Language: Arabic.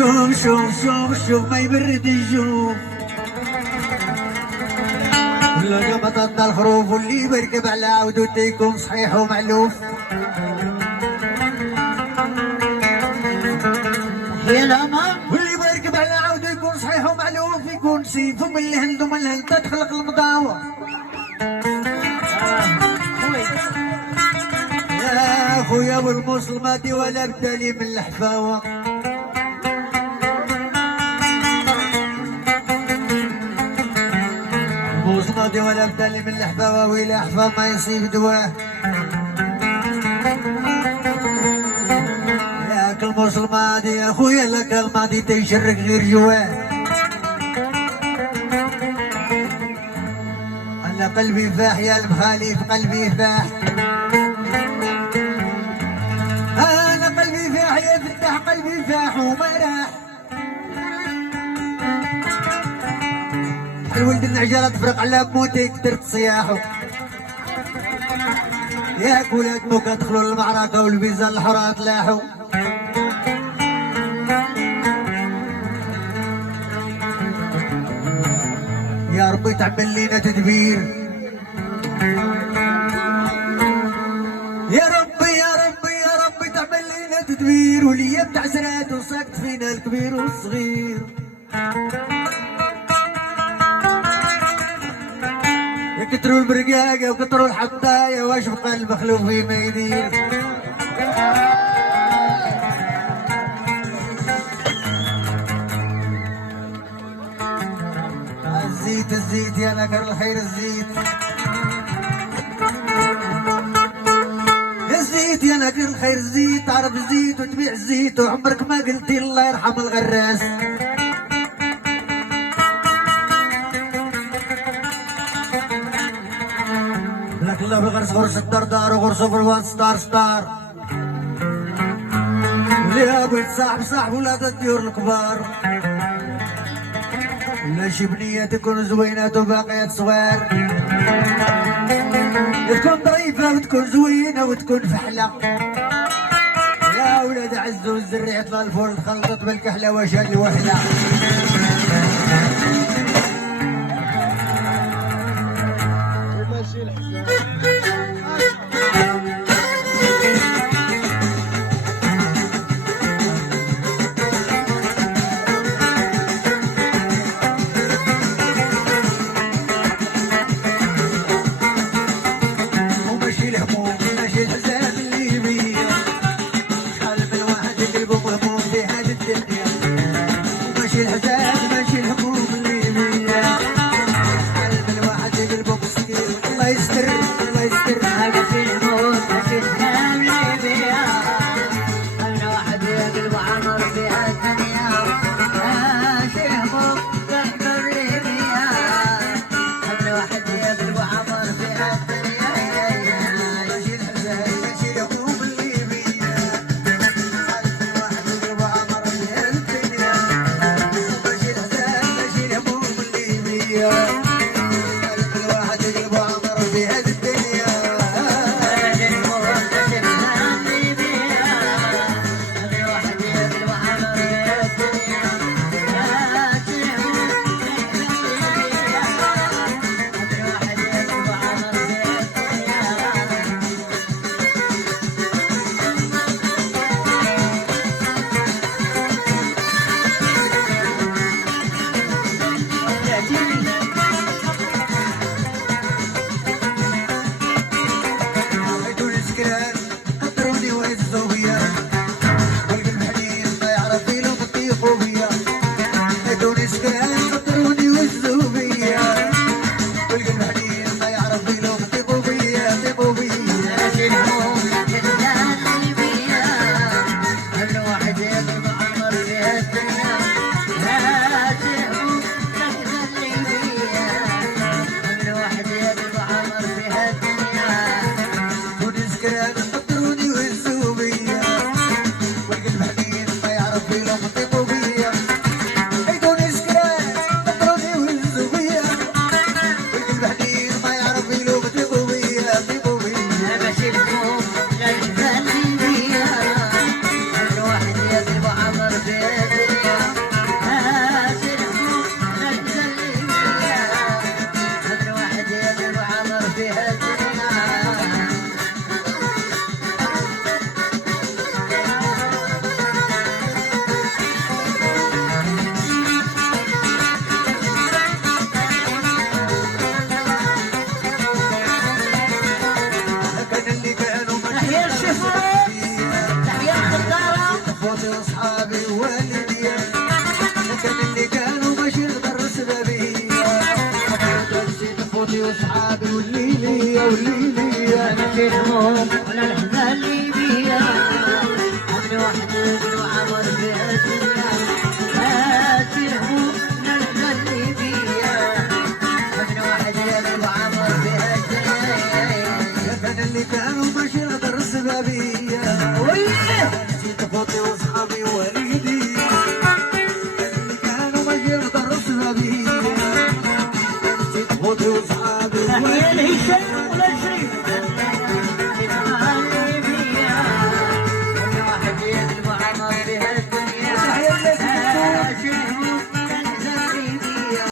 شوف ما يبرد الجوف. ولا بطاطا الخروف واللي بركب على عودو تيكون صحيح ومعلوف. يا الأمان واللي بركب على عودو يكون صحيح ومعلوف، يكون سيف من الهند ومن الهند تخلق المضاوة. يا اخويا والمسلمات ولا بدالي من الحفاوة. المسلمات ولا بدالي من الحفاوة، ويلا حفا ما يصيب دواه. ياك المسلمات يا اخويا لك الماضي تيشرك غير جواه. انا قلبي فاح يا المخالف قلبي فاح. قلبي فاح وما راح. الولد النعجالة تفرق على بموتي كترت صياحو. ياك ولاد موكا دخلوا للمعركة والبيزا الحرة تلاحو. يا ربي تعمل لينا تدبير. يا ربي يا ربي يا ربي تعمل لينا تدبير، وليا بتاع زراد وساكت فينا الكبير والصغير. يكتروا البرقاقة وكتروا الحطاية، واش بقى المخلوفي ما يدير. الزيت الزيت يا نكر الخير الزيت. الزيت يا نكر الخير الزيت، تعرف الزيت وتبيع الزيت، وعمرك ما قلتي الله يرحم الغراس. لك الله بالغرس غرس الدردار وغرسه في الوان ستار ستار. وليها بيت صاحب صاحب ولاد الديور الكبار. ولا شي بنية تكون زوينة وباقيات صغار، تكون ظريفة وتكون زوينة وتكون فحلة. يا ولاد عزو الزريعة الفول خلطت بالكحلة وشاد الوحلة. خوتي وصحابي والدي، كان اللي كانوا ماشي نقدر سبابية، نسيت خوتي وصحابي والليلية والليلية، نسيتهم ولا الحزن اللي بيا، عمري وحدك وعمر فيها الدنيا، نسيتهم ولا الحزن اللي بيا، عمري وحدك وعمر فيها الدنيا، كان اللي كانوا ماشي نقدر سبابية، نسيت خوتي وصحابي والدي، كان اللي كانوا ماشي نقدر سبابية، نسيت خوتي وصحابي تحية لهشام ولا شريف.